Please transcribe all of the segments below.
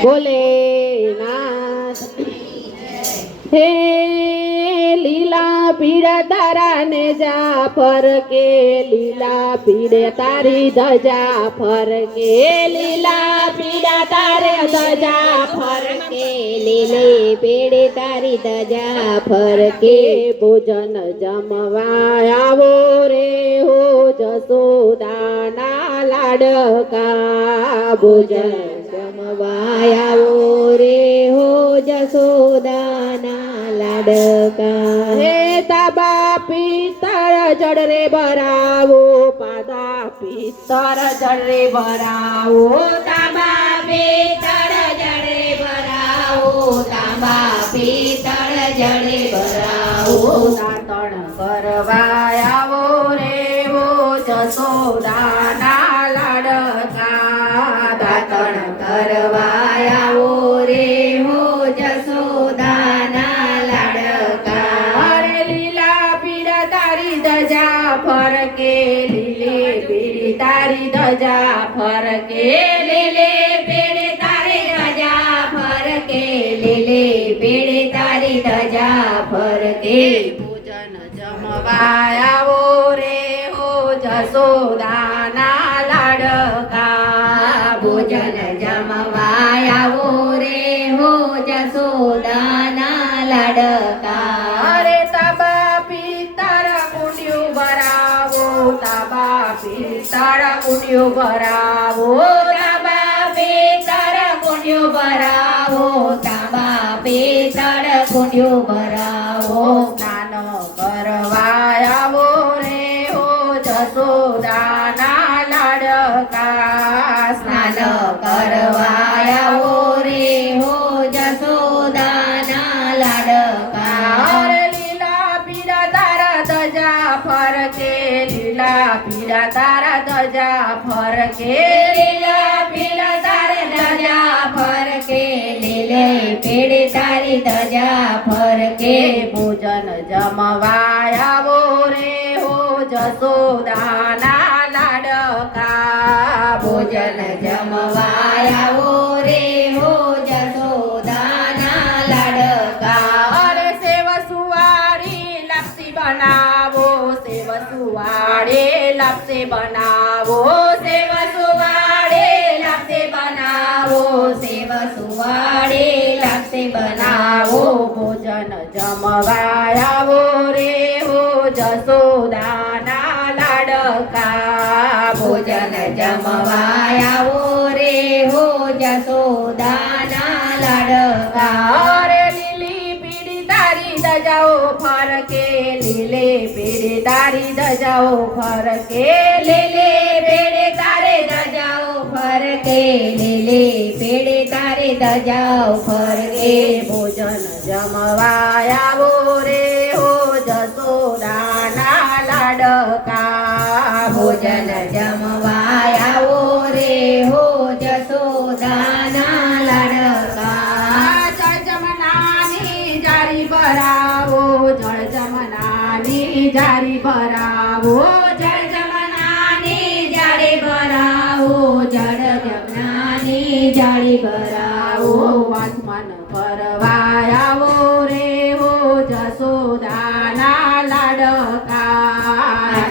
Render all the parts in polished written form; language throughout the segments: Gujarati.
ભોલેનાથ હે લીલા પીળા તારા ને જાફર કે લીલા પીળે તારી ધજા ફરકે લીલા પીળા તારે ધજા ફરકે લીલે પીળે તારી ધજા ફરકે ભોજન જમવા આવો રે હો જસોદાના લાડકા ભોજન જમવા આવો રે હો જસોદાના લાડકા હે તાબા પિત્તર જડ રે ભરાવો પાદા પિત્તર જડ રે ભરાવો તાબા પિત્તર જડ રે ભરાવો તાબા પિત્તર જડ રે ભરાવો દાંતણ કરવા આવો રે હો જસોદાના લાડકા દાંતણ કરવા આવો રે હો જસોદાના લાડકા અરે લીલા પીળા તારી ધજા ફરકે લીલે પીળી તારી ધજા ફરકે લીલે પીળી તારી ધજા ફરકે લીલે પીળી તારી ધજા ફરકે પૂજન જમવા આવો રે હો જસોદાના લાડકા ભોજન જમવા આવો રે હો જસોદાના લાડકા અરે તાબા પિત્તર કુંડિયું ભરાવો તાબા પિત્તર કુંડિયું ભરાવો તાબા પિત્તર કુંડિયું ભરાવો તાબા પિત્તર કુંડિયું ભરાવો નાનો કરવા આવો રે હો જસોદાના લાડકા સ્નાન કરવા આવો રે હો જસોદાના લાડકા અરે લીલા પીળા તારા ધજા ફરકે લીલા પીળા તારા ધજા ફરકે લીલા પીળા તારા ધજા ફરકે લીલે પીળી તારી ધજા ફરકે ભોજન જમવા આવો રે હો જસોદાના લાડકા ભોજન જમવા આવો રે હો જસોદાના લાડકા અરે સેવ સુવાળી લાપસી બનાવો સેવ સુવાળી લાપસી બનાવો સેવ સુવાળી લાપસી બનાવો સેવ સુવાળી લાપસી બનાવો ભોજન જમવા આવો રે હો જસોદાના લાડકા ભોજન જમવા આવો રે હો જસોદાના લાડકા અરે લીલી પીળી તારી ધજાઓ ફરકે લીલે પીળી તારી ધજાઓ ફરકે લીલે પીળી તારી ધજાઓ ફરકે લીલે પીળી તારી ધજાઓ ફરકે ભોજન જમવા આવો રે હો જસોદાના લાડકા ભોજન જમવા આવો રે હો જસોદાના લાડકા જળ જમનાની જારી ભરાવો જળ જમનાની જારી ભરાવો જળ જમનાની જારી ભરાવો જળ જમનાની જારી ભરાવો વાસમન કરવા આવો રે હો જસોદાના લાડકા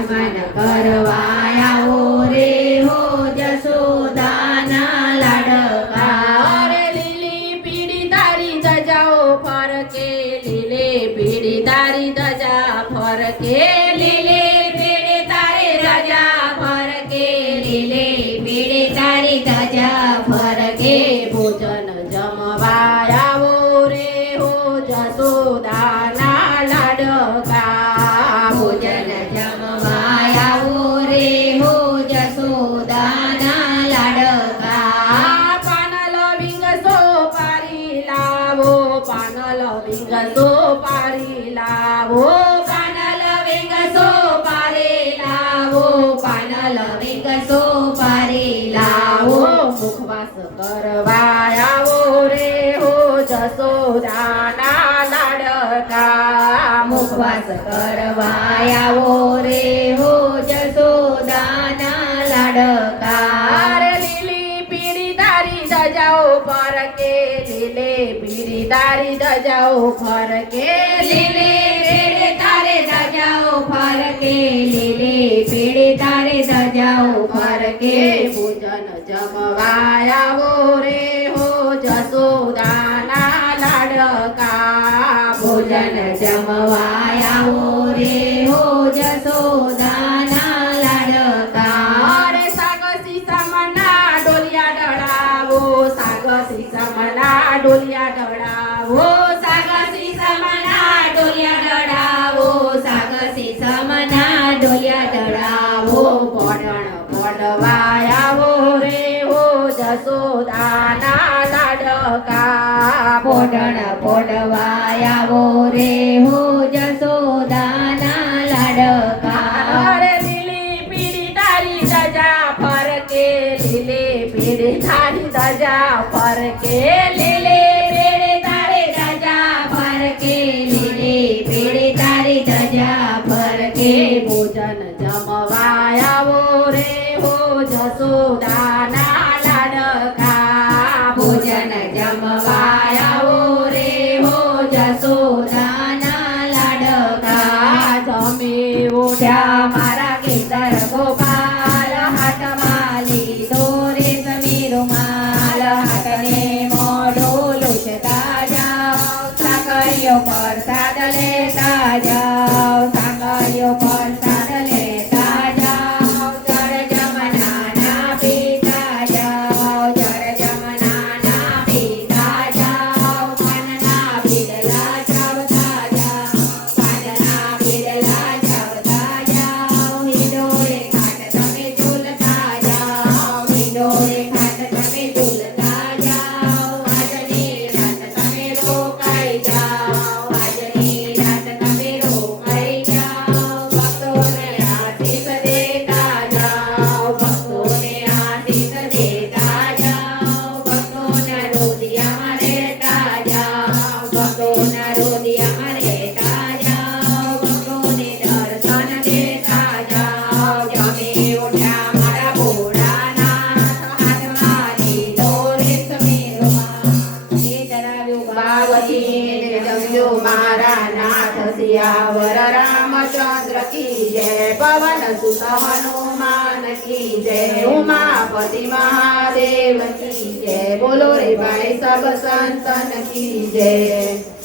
મન કરવા આવો રે હો જસોદાના લાડકા અરે લીલી પીળી તારી ધજાઓ ફરકે લીલે પીળી તારી ધજા ફરકે લીલે પીળી તારી ધજા ફરકે લીલે પીળી તારી ધજા ફરકે ભોજન જમવા આવો રે હો જસોદાના લાડકા ભોજન જમવા આવો રે હો જસોદાના લાડકા પાનલ વિંગસો પારી લાવો પાનલ વિંગસો પારી લાવો પાનલ વિંગસો પારી લાવો પાનલ વિંગસો પારી લાવો મુખવાસ કરવા આવો રે હો જસોદાના લાડકા મુખવાસ કરવા આવો રે હો જસોદાના લાડકા લીલી પીળી તારી ધજાઓ ફરકે લીલે પીળી તારી ધજાઓ ફરકે લીલે પીળે તારે ધજાઓ ફરકે લીલે પીળે તારે ધજાઓ ફરકે પૂજન જમવાયાવો રે હો જસોદાના લાડકા ભોજન જમવાયાવો રે હો જસોદાના લાડકા અરે સાગ સીસામના ડોલિયા ડળાવો સાગ સીસામના ડોલિયા ડળાવો સાગ સીસમના ડોલિયા દડાવો સાગ સીસમના ડોલિયા દડાવો પડણ પડવાયાવો રે હો જસોદાના લાડકા પોડણ પોડવાયાવો રે હો જસોદાના લાડકા અરે લીલી પીળી તારી ધજા ફરકે લીલી પીળી તારી ધજા ફરકે લીલે પીળે તારે ધજા ફરકે લીલે પીળે તારી ધજા ફરકે ભોજન જમવાયાવો રે હો જસોદાના લાડકા ભોજન જમવાયાવો રે હો જસોદાના લાડકા જમે ઉઠ્યા મારા કેસર ગોપાલ હાથમાં લીધો રેશમી રૂમાલ હાથને મોઢું લૂછતા જાઓ સાંકળીઓ પ્રસાદ લેતા જાઓ સાંકળીઓ પ્રસાદ લેતા જાઓ જળ જમનાના પીતા જાઓ જળ જમનાના પીતા જાઓ પાનના બિરલા ચાવતા જાઓ પાનના બિરલા ચાવતા જાઓ હિંડોળે ખાટ તમે ઝૂલતા જાઓ હિંડોળે ખાટ તમે ઝૂલતા જાઓ આજની રાત તમે રોકાઈ જાઓ આજની રાત તમે રોકાઈ જાઓ ભક્તોને આશીષ દેતા જાઓ ભક્તોને આશીષ દેતા જાઓ ભક્તોના રોદિયામાં રહેતા જાઓ ભક્તોના રોદિયામાં રહેતા જાઓ ભક્તોને દર્શન દેતા જાઓ જમે ઉઠ્યા મારા ભોળાનાથ હાથમાં લીધો રેશમી રૂમાલ એ ધરાવ્યું પાર્વતીને જમજો મારા નાથ સિયાવર રામચંદ્ર કી જય પવન સુત હનુમાન કી જય ઉમાપતિ મહાદેવ કી જય બોલો રે ભાઈ સબ સંતન કી જય